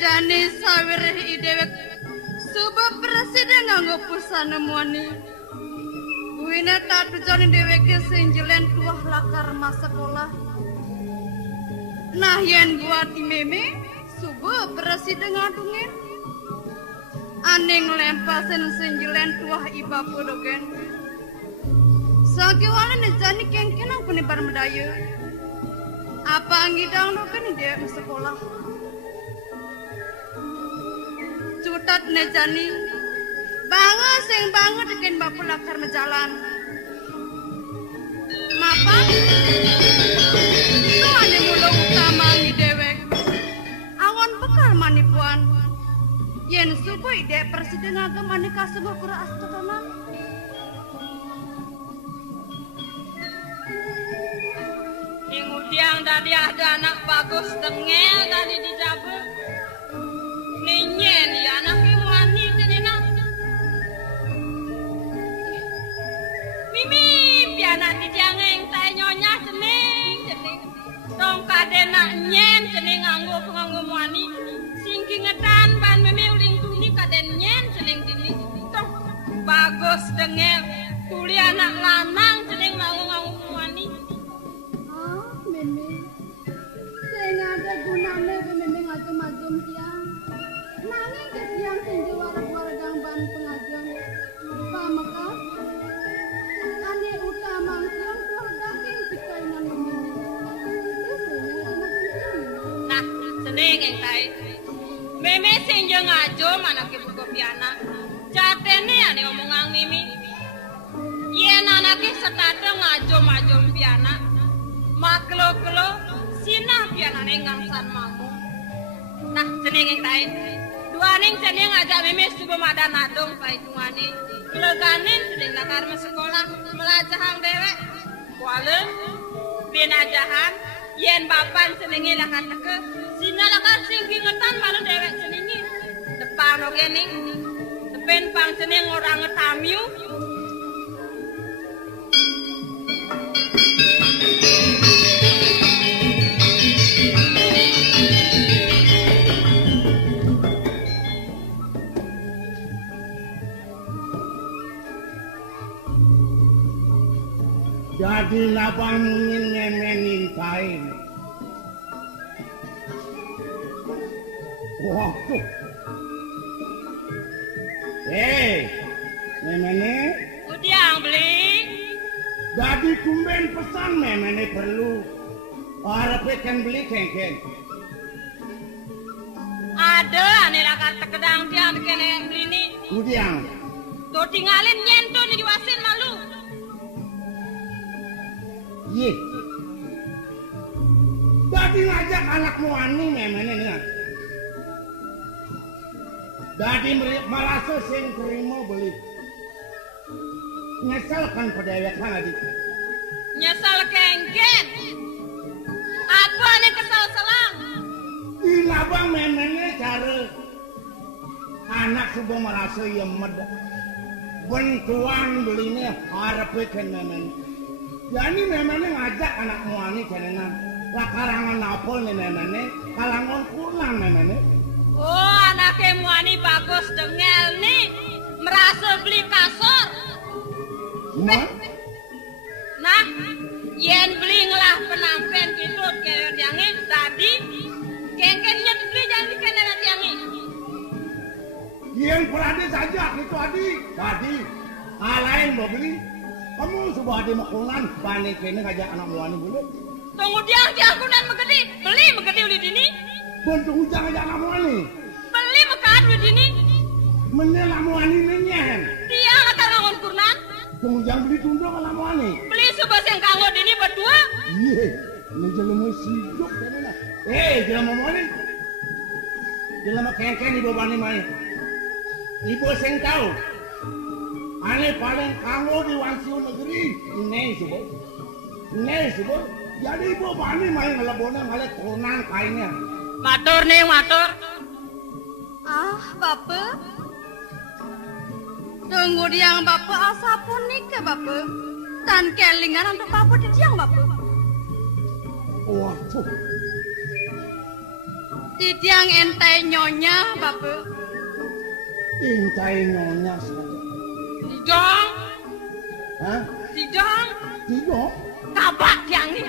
jani sawireh idewek suba presiden nganggo pusana muani. Wina tak jani deweke senjelen tuah lakar masa sekolah. Nah yen buat meme suba presiden ngadungin. Aning lempasen senjelen tuah iba podogen. Sakiwala ne jani kengken aku ni parmedaya. Apa angidang lo kan dia sekolah. Cutat ne jani. Banget sing banget deken bapu lakar mejalan. Mapan? Itu ane mula utama ngi dewek. Awan bekal manipuan. Yen suku ide presiden agama ane kasungguh kura astatanan. Yang tadi ada anak bagus tengel tadi dijabut. Ninyen ya anak iwani tenina. Mimi pianak dijangeng tay nyonya jeneng. Tong kadena nyen jeneng nganggo penganggo muani. Singki ngedan ban mimi uling tuni kaden nyen jeneng dini. Tong bagus tengel. Tuli anak lanang jeneng nganggo muani. Ada gunanya memang macam-macam tiang. Nanging ke tiang tinggi warga-warga ban pengajeng. Pamaka ane utama tiang keluarga king pikainan memilih. Nah, seneng yang tay. Meme senja ngajo mana ke buku piana. Catene ane omongang mimi. Yen anake setata ngajo piana. Maklo-klo Sina piana nengang san mamu. Nah, ceneng yang tain. Dua neng ceneng ngajak meme subuh madan adong pai tungane. Leganen sedeng lakar sekolah melajahang dewek. Kualen benajahan yen bapan cenengi lakar teke. Sina lakar singki ngetan baru dewek cenengi. Depan oke ning. Depen pang ceneng orang ngetamiu. Jadi labang ingin ngemenin kain. Waduh. Memene? Udiang beli. Jadi tumben pesan memene perlu. Harape kan beli kengken. Ada ane lakar tekedang tiang kene beli ni. Udiang. Tuh tinggalin nyentuh ni diwasin malu. Ye. Dadi ngajak anakmu ani memene nih. Dadi merasa sing terima beli. Nyesal kan pedewek kan adik. Nyesal kengken. Apa ane kesal selang? Di labang memene cara anak sudah merasa yemed. Bentuan belinya harape kan memene. Yani memangnya ngajak anak muani kenenan. Lakarangan napol nih memangnya. Kalangon kurang memangnya. Oh anaknya muani bagus dengel nih. Merasa beli kasur. Nah, yen beli ngelah penampen gitu kayak tiangnya tadi. Kengkennya beli jangan dikenenan tiangnya. Yang peradi saja itu adik. Tadi. Lain mau beli. Kamu sudah ada makunan, panik ini ngajak anak muani boleh. Tunggu dia kunan megedi, beli megedi ulit ini. Bentuk ujang ngajak anak muani. Beli mekat ulit ini. Menel anak muani nenyen. Dia lakar ngangon kurnan. Tunggu ujang beli tunduk anak muani. Beli subas yang kangon ini berdua. Iya, ini jalan masih hidup kan? Jalan muani. Jalan kengkeng ibu bani main. Ibu sing tahu. Ane paling kanggo di wansiu negeri ini sebut. Jadi ibu bani main ngelebonnya malah konan kainnya. Matur nih matur. Bapak. Tunggu diang bapak asapun nikah bapak. Tan kelingan untuk bapak di diang bapak. Waduh. Titiang entai nyonya, Bapak. Intai nyonya saja. Tidong. Hah? Tidong. Tidak. Kabak tiang ni.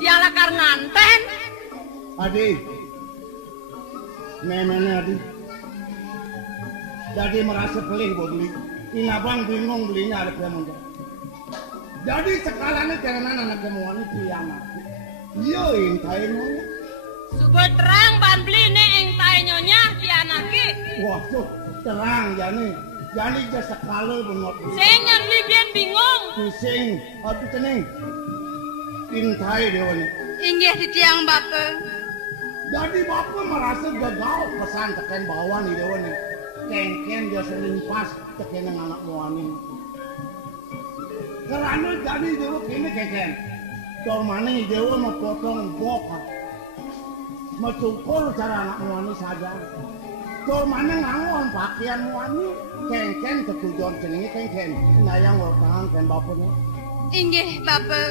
Dia lakar nganten. Adi. Memene Adi. Jadi merasa pelih mau beli. Inabang bingung belinya ada kemudian. Jadi sekalanya karena anak kemuan itu yang mati. Iya intai nyonya. Subur terang ban beli ne eng tai nyonya pianaki. Waduh, terang jani. Jani je sekala benot. Sing nyerli bian bingung. Pusing, aduh tening. Intai dia ni. Inggih titiang Bapak. Jadi bapak merasa gagal pesan teken bawah ni dia ni. Kengken dia selimpas teken yang anak muani. Kerana jadi dia kini kengken. Kau mana dia mau potong boka. Mencukur cara anak muani saja. Kau mana ngangon pakaian muani. Kengken ketujuan jenengi kengken. Nayang tangan ken bapak ni. Inggih Bapak.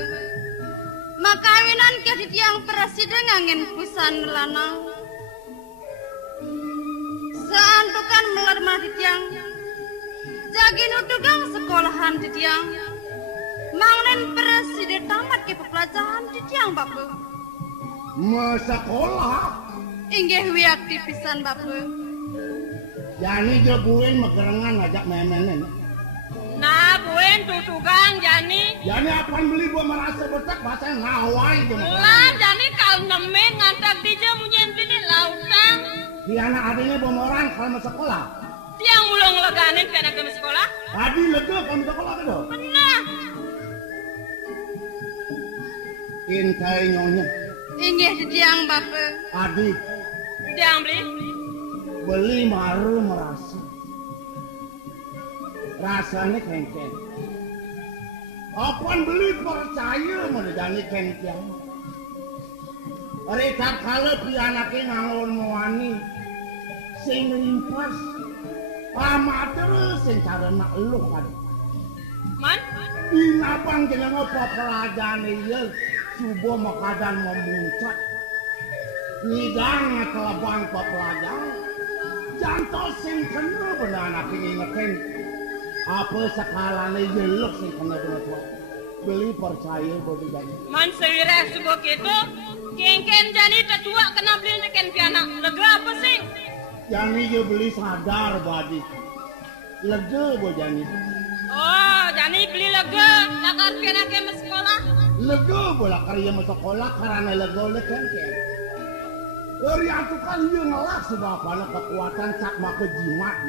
Makawinan ke titiang presiden angin pusan lanang. Seantukan melarma titiang. Jagi nutugang sekolahan titiang. Mangnen presiden tamat ke pepelajaran titiang Bapak. Sekolah. Inggih wiakti pisan Bapak. Jani dia buin megerengan ngajak memenen. Nah, buen tutugang Jani. Jani apan beli buat merasa betak bahasa ngawai dia Lan Jani kau nemen ngantak dija munyen bini lautang. Di anak adanya pemoran kalau sekolah. Tiang mulung leganin kena ke sekolah. Adi lega kalau sekolah ke do. Benar. Intai nyonya. Inggih titiang Bapak. Adi Tiang beli. beli maru merasa. Rasanya kengken. Apan beli percaya mana jani kengken. Rita kalau pianake ngangon muani. Sing limpas. Amater sing cara nak lu kan. Man? Inapang jeneng apa pelajaran iya. Subuh makadan memuncak. Nidang kelabang pelajaran. Jantos sing kena benar anak ingetin. Apa sekalanya jelek sing kena benar tua. Beli percaya bagi jani. Man sewira subuh gitu. Kengken Jani tetua kena beli neken piana. Lega apa sing? Jani je beli sadar badi. Lega bo jani. Oh, Jani beli lega. Lakar piana ke sekolah. Lega bola karya masuk sekolah karena lega oleh kengken. Ori atu kali dia ngelak sebab anak kekuatan sak maka jimat.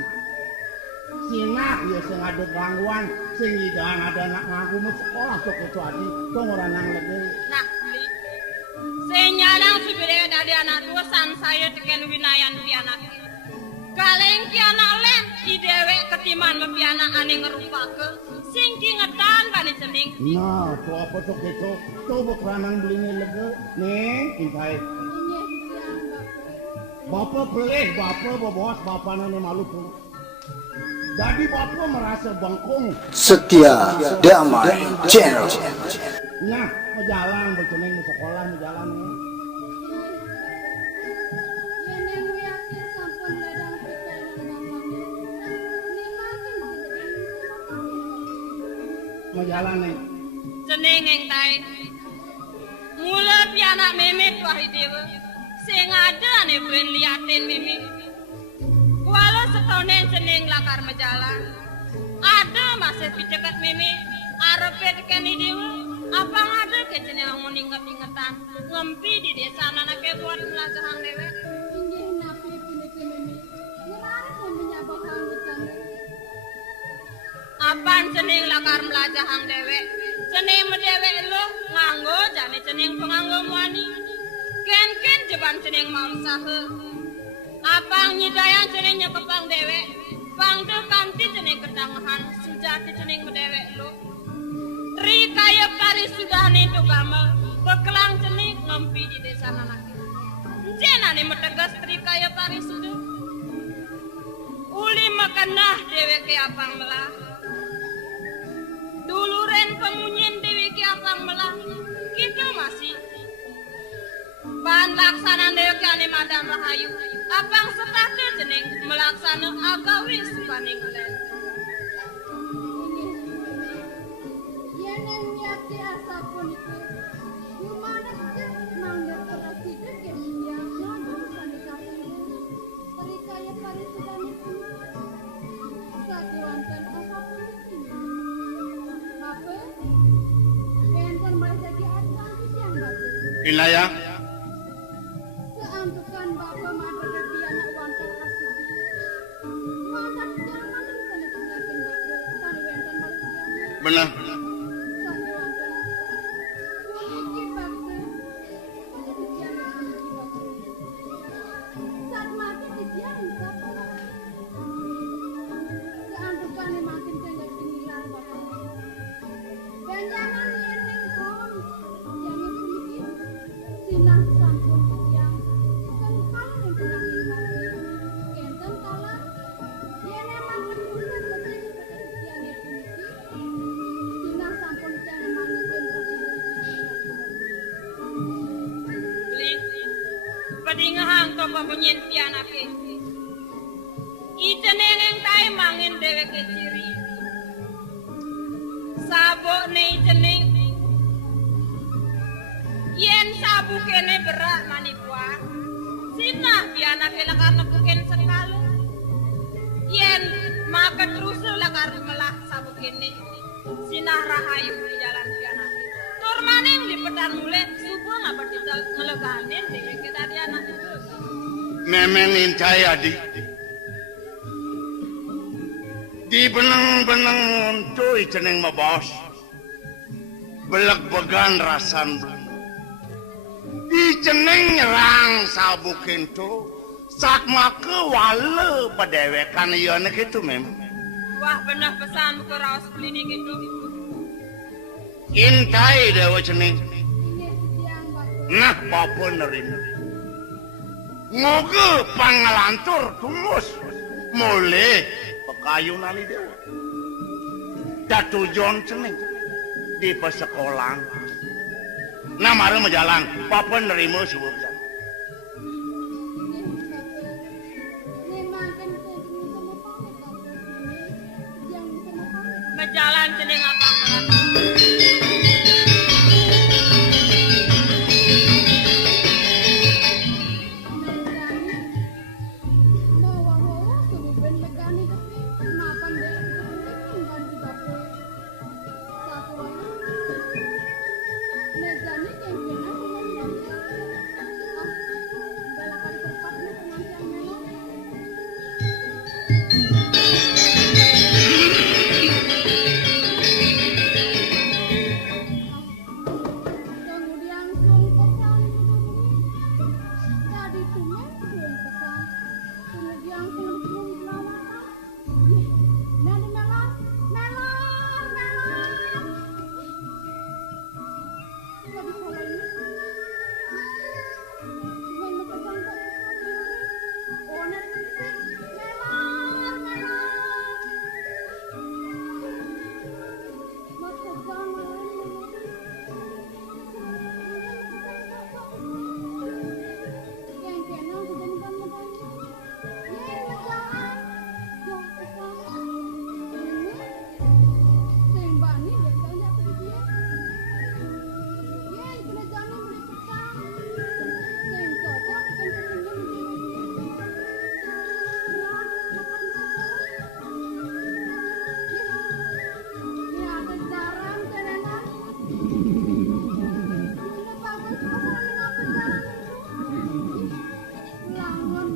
Sinah ya sing ada gangguan, sing idan ada anak ngaku mau sekolah sok kecuali tong orang nang lega. Nah, beli. Senyadang subire dari anak dua san saya teken winayan piana. Kaleng piana len idewe ketiman mepiana ane ngerupake. Sing kingetan bani cening. Nah, tu apa tu keco? Tu bekeranang belinya lega. Nih, intai. Bapak pelih, bapak bos, bapak nane malu pun. Jadi bapak merasa bengkung. Setia Damai Channel. Nah, mau jalan, berceneng mau sekolah, mau jalan. Yeneng wiakti sampun ledang Mau jalan nih. Cening eng tai. Mula piana meme tuah dewa. Sing ada ane buen liatin meme. Walau setonen cening lakar majalan. Ada masih picekat meme. Arepe teken dewa. Apa ada ke cening mau inget-ingetan. Ngempi di desa anake buat pelajaran dewe. Inggih napi pinike mimi. Ngelare mempunyai bakal bercanda. Apaan cening lakar melajahang dewe. Cening medewe lo nganggo jane cening penganggo muani. Ken jeban cening mau usaha. Apang nyidayang cening nyekepang dewe. Pangde kanti cening kedangahan sujati cening medewe lo. Tri kaya pari sudah nih tu gamal. Bekelang cening ngempi di desa nanaki. Jena nih metegas tri kaya pari sudah. Uli makanah dewe ke apang melah. Duluren pemunyin dewi ki apang melah. Kita masih Pan laksanan dewek ane Madam Rahayu. Apang setate jeneng melaksana agawi sukaning kelen. Yen nyati asa puniki. Gimana sih mangga presiden kemia ngadu sanikapi. Perikaya parisudan itu. Satu wonten asa puniki. Apa? Benten mereka di atas siang batu. Inaya, Seantukan Bapak Madara Piana wonten asli. Masa jangan sana tinggalkan Bapak tani wonten Malaysia. benar. Satu wonten. Puniki Bapak. Dikian puniki Bapak. Saat mati dikian Bapak. Seantukan makin tinggal tinggal Bapak. Dan jangan yeneng kon. Jangan puniki. Sinah sampun yang kengkal yang tengah mati. Kenten kala. Yen emang keturunan betul yang puniki. Sinah sampun jangan manipin presiden. Bling. Padingahang to pabunyen pianake. Ijeneng eng tae mangin dewek ciri. Sabuk ne ijeneng. Yen sabu kene berak manipua. Sinah pianake lakar nebuken sekali. Yen maka terus lakar melah sabu kene. Sinah Rahayu di jalan pianake. Tur maning di pedang mulet subuh ngapa dital ngeleganin dewek tadi anak itu. Memenin cai adik. Di benang-benang cuy jeneng mabos. Beleg began rasan. Di jeneng nyerang sabukin tu. Sak maka wale padewekan iya nek itu mem. Wah benar pesan ke raos klinik itu. Intai dewa jeneng. Ini siang Bapak. Nah papa nerima. Ngoge pangalantur tumus. Mulai pekayunan dewa. Datujon jeneng. Di pesekolah. Namanya menjalan. Papa nerima subuh jam. Mejalan jeneng apa melaka. Kemudian suruh pesan tadi tumen suruh pesan kemudian suruh selamatan nanti melon jadi kalau ini cuma pesan kok oh nanti melon masa jangan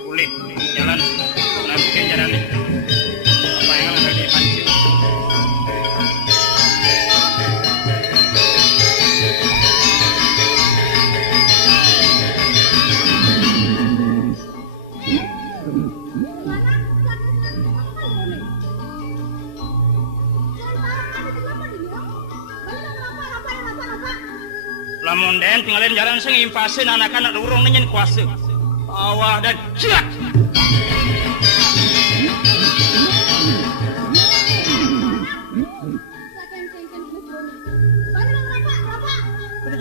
Kulit jalan. Nanti jalan. Apa yang ada di pancing? Lamun den tinggalin jalan sing impasin anak-anak urung nenyen kuasa. Awah dan jak.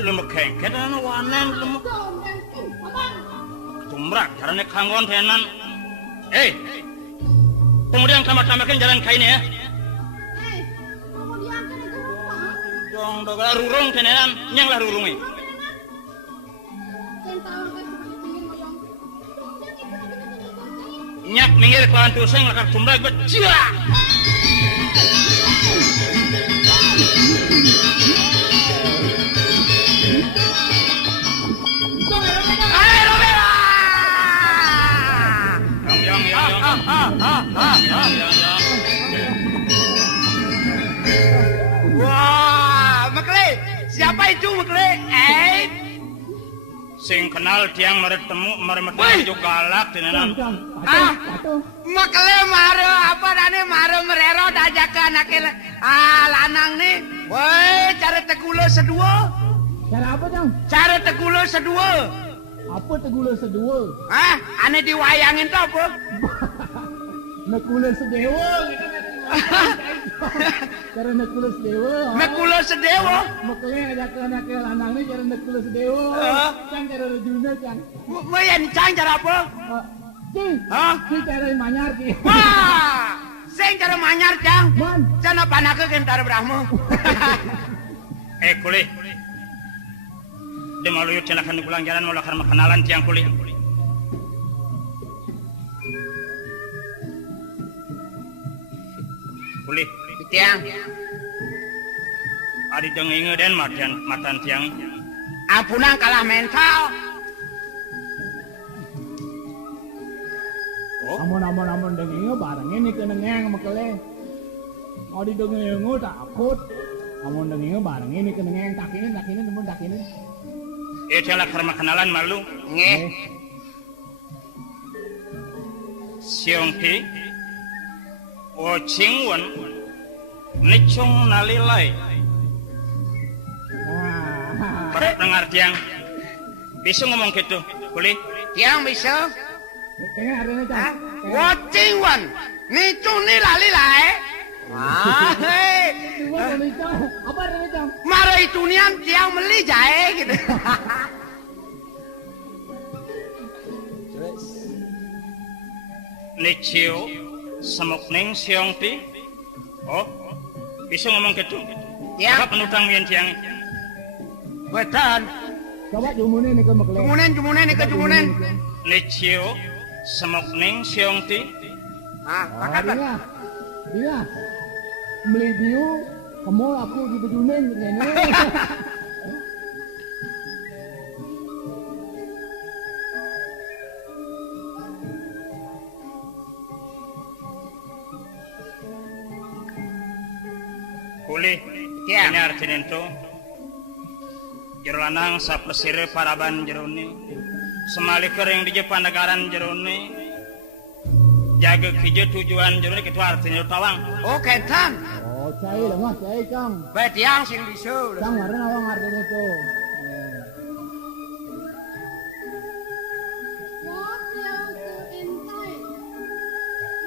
Lemu kengket dan wanen lemu tumbrak caranya kanggon tenan. Kemudian tambah-tambahkan jalan kainnya ya. Kemudian kan itu rumah. Dong dogala rurung tenan, nyang lah rurungi. Centang kan pingin moyong. Nyak minggir kelawan tuseng lakar tumbrak becila. Wah, Mekle, siapa itu Mekle? Sing kenal tiang meretemu meremetemu juga galak tenan. Mekle maro apa dane maro merero dajakan akil lanang nih. Woi, cara tegulo sedua. Cara apa, Cang? Cara tegulo sedua. Apa tegulo sedua? Ane diwayangin tuh apa? Nekulo sedewa gitu cara nekulo sedewa. Mekulo sedewa. Makanya ajak anak lanang ini cara nekulo sedewa. Cang cara rejuna, Cang. Mayan cang cara apa? Cing, si cara manyar ki. Wah, sing cara manyar cang. Man, Cana panake kentar Brahma. Kuli. Dia mau luyut silakan pulang jalan mau lakar kenalan tiang kuli. Kuli. Tiang. Adi denginge den matan tiang. Ampunan kalah mental. amun dengingo bareng ini kenengeng makele. Mau di dengingo takut. Amun dengingo bareng ini kenengeng takinin temun takinin. Dia lakar kenalan malu. Nggih. Siong ti. O Chingwen Nicung nalilai. Dengar tiang. Bisa ngomong gitu, Kuli? Tiang bisa. Kayaknya artinya, Cang. Watching one. Nicu nilali lae. Wah, Apa artinya, Cang? mara itu nian tiang meli jae gitu. Nicio semuk ning siong ti. Oh, bisa ngomong gitu. Tiang. Apa penutang mien tiang? Wetan. Coba jumunin nih ke makele. Jumunen nih ke jumunen. Nicio semuk ning siong ti. Dia. Beli biu, ke mall aku di bejunin ini. Kuli, Tiang. ini artinya itu. Jero lanang sapesire paraban jerone. Semali kering di Jepang negaran jerone. Jaga hijau tujuan jerone itu artinya tawang. Oh, kentan. Oh, cai lah mah, cai, Cang. Bae tiang sing bisa. Cang, warna awang artinya tuh. What yang terintai?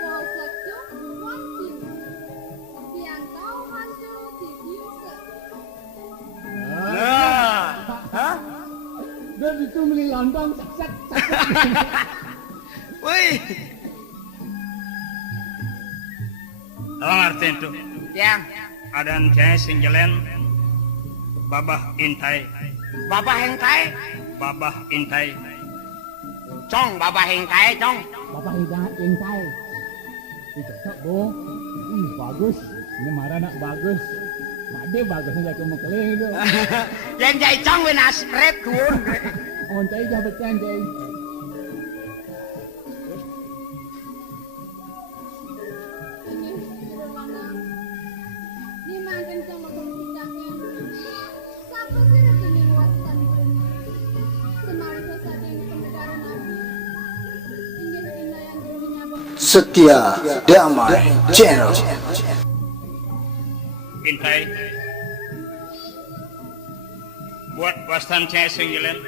What sejuk wanting? Tiang kau hantu di biusa. Hah? Dan itu beli London, sak. Wih, Tawang artinya itu. tiang. Adan tiang sing jelen. Babah intai. Bapak hengkai. Babah intai. Cong, bapak hengkai, cong. Bapak intai. Ih, cocok, Bo. Bagus. Ini marah nak bagus. Made bagus aja ke makele itu. Yang jai cong we nasprep tuun. On cai jabat cai. Ini berwarna. Ni makan sama kemudiannya. Siapa sih rekening wasan semari sesading pendegaran nabi. Ingin inayan dunia bang. Setia Damai Channel. Intai. Buat wastan tiang sing jelen.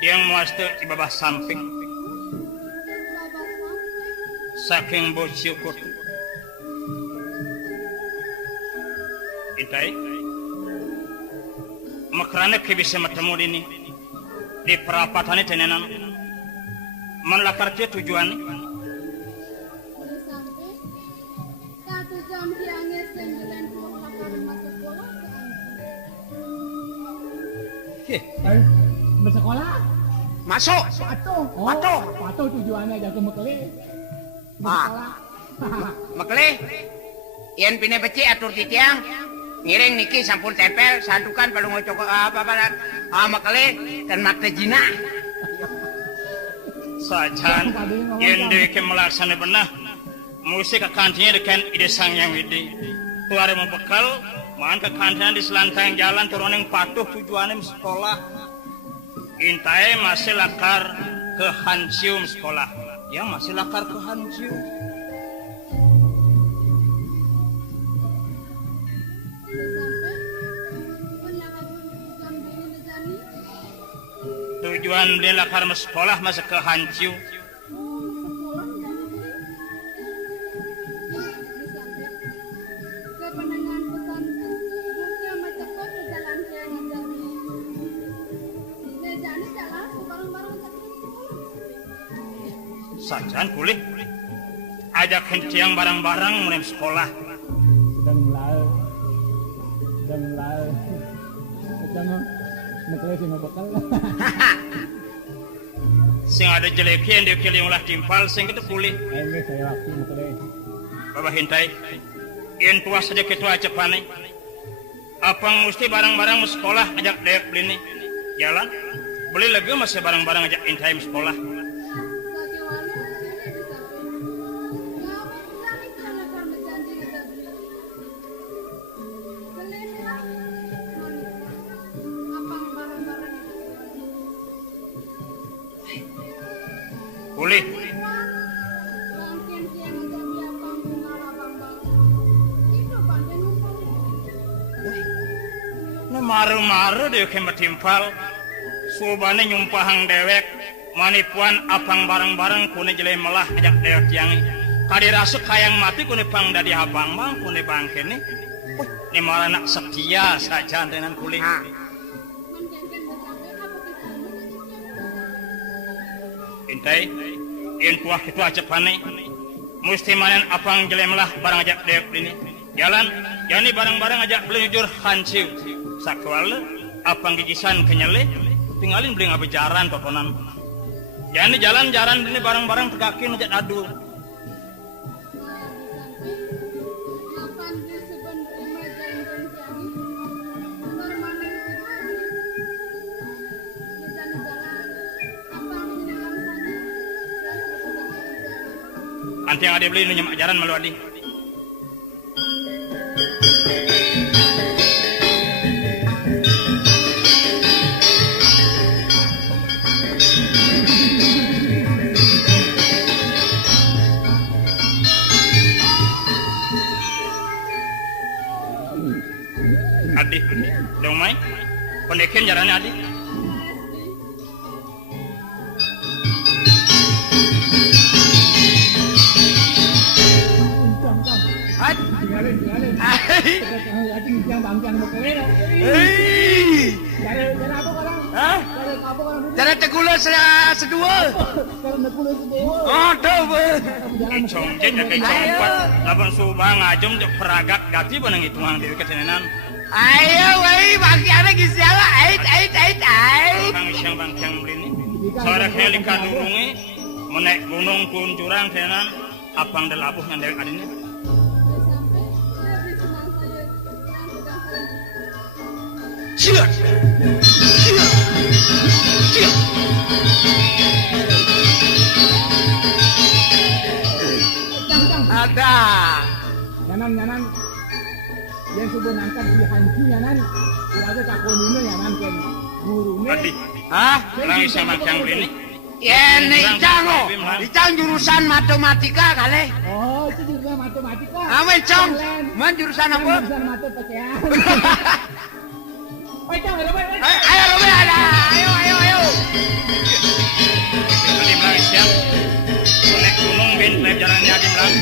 Tiang muaste di bawah samping. Baba sampai Saking bersyukur. Intai. makrane ke bisa bertemu dini di perapatan ini tenenan melakar ke tujuan Sampai 1 jam siangnya 90 lakar masuk bola Ay, bersekolah. Masuk. Patuh. Oh, Patuh. Patuh tujuannya jaga mekele. Ah. Makle. Yen pine beci atur titiang. Ngiring niki sampun tempel sandukan palung ngocok apa makle dan makte jina. sajan yang deke melaksana benar musik kantinya dekan ide sang yang widi keluar membekal maan ke kantinya di selantang jalan turun yang patuh tujuannya sekolah intai masih lakar ke hancium sekolah yang masih lakar ke hancium tujuan beli lakar sekolah masih ke hancium sajan kulit ajak kenciang barang-barang mulai sekolah sedang mekele sing bekal. sing ada jeleki yang dikiling ulah timpal sing itu kulit Ayo saya waktu mekele. Bapak hintai yang tua saja ketua cepane apang mesti barang-barang sekolah ajak dek beli nih jalan beli lagi masih barang-barang ajak intai sekolah boleh maru-maru dia kemet timpal subane nyumpahang dewek manipuan apang barang-barang kune jelai melah ajak dewek yang kadirasuk kayang mati kune pang dadi abang bang kune bangke nih ini malah nak setia saja dengan kulit intai in tuah ketua cepane mesti manen apang jelai melah barang ajak dewek ini jalan jani barang-barang ajak beli jujur hanciu sakwal apang gigisan kenyele tinggalin beli ngabejaran totonan jani jalan-jalan ini barang-barang tegakin ajak adu nanti yang ada beli ini nyemak jaran malu adi adi dong mai pendekin jarannya adi Tinggalin. Lagi yang bangkian mekele. Cari apa orang? Hah? Cari apa orang? Cara tegula sedua. Kalau nekulo sedeo. Oh, tuh. Congjet ya kayak congkot labang subang ngajong jok peragak gati banang hitungan diri kesenenan Ayo, wei, bangkiannya gisiala. Ait. kang isyang bangkiang beli ini sore kali kadurungi menek gunung kuncurang tenan apang delabuh yang dewek adine Siap. Ada. Nyanan. Yang sudah nangkat di hancu nyanan. Ada takonino nyanan kan. Gurunya. adi Hah? kang isyang bangkiang beli ini Ya, Icang jurusan matematika kali. Oh, itu jurusan matematika. Amin, Cong. Man jurusan apa? Jurusan matematika. Oi, Cong, Ayo, Robe, ada. Ayo. adi melang isyang menek gunung bin menek jalannya adi melang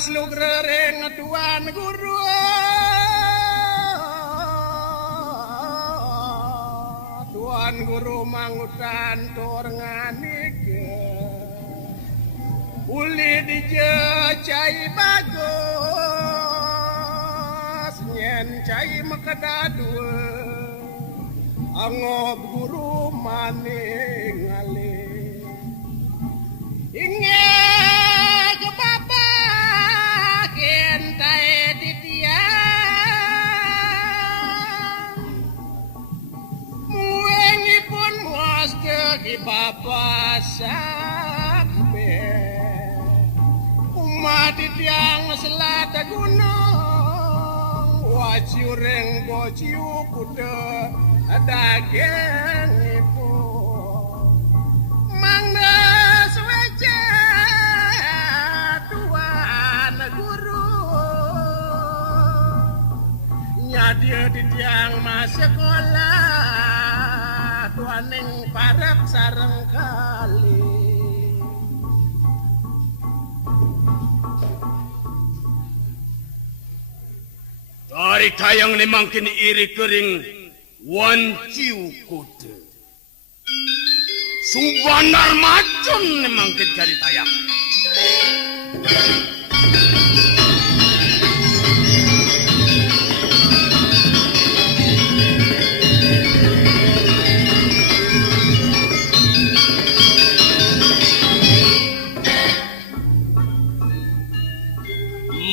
slugrering tuan guru tuan guru mangutan tornganike uli dijecai bagus nyen cai makadadua angob guru maning ale inge ke baba kentai ditiang muengipun muas ke baba sampe umat ditiang selata gunung waciureng bociu kuda daging ibu mangnes weja tuan guru nyadia di tiang mas sekolah tuaning parek sareng kali dari tayang ni mangkin iri kering wan ciu kote subanar macun memang cari tayang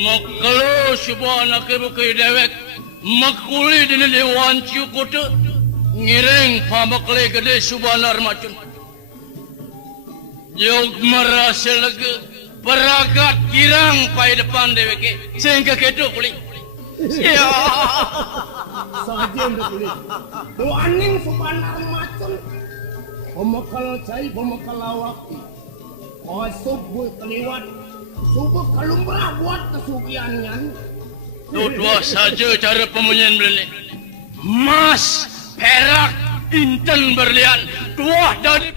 makalo subana kebukai dewek makuli dini dewan ciu kote ngireng pamakle gede subanar macun jog merasa lega peragat kirang pai depan deweke sehingga kedo puli ya sajen deh tuaning subanar macun pemakal cai pemakal lawaki subuh keliwat subuh kalumrah buat kesugiannya dua saja cara pemunyian beli emas perak inten berlian tuah dari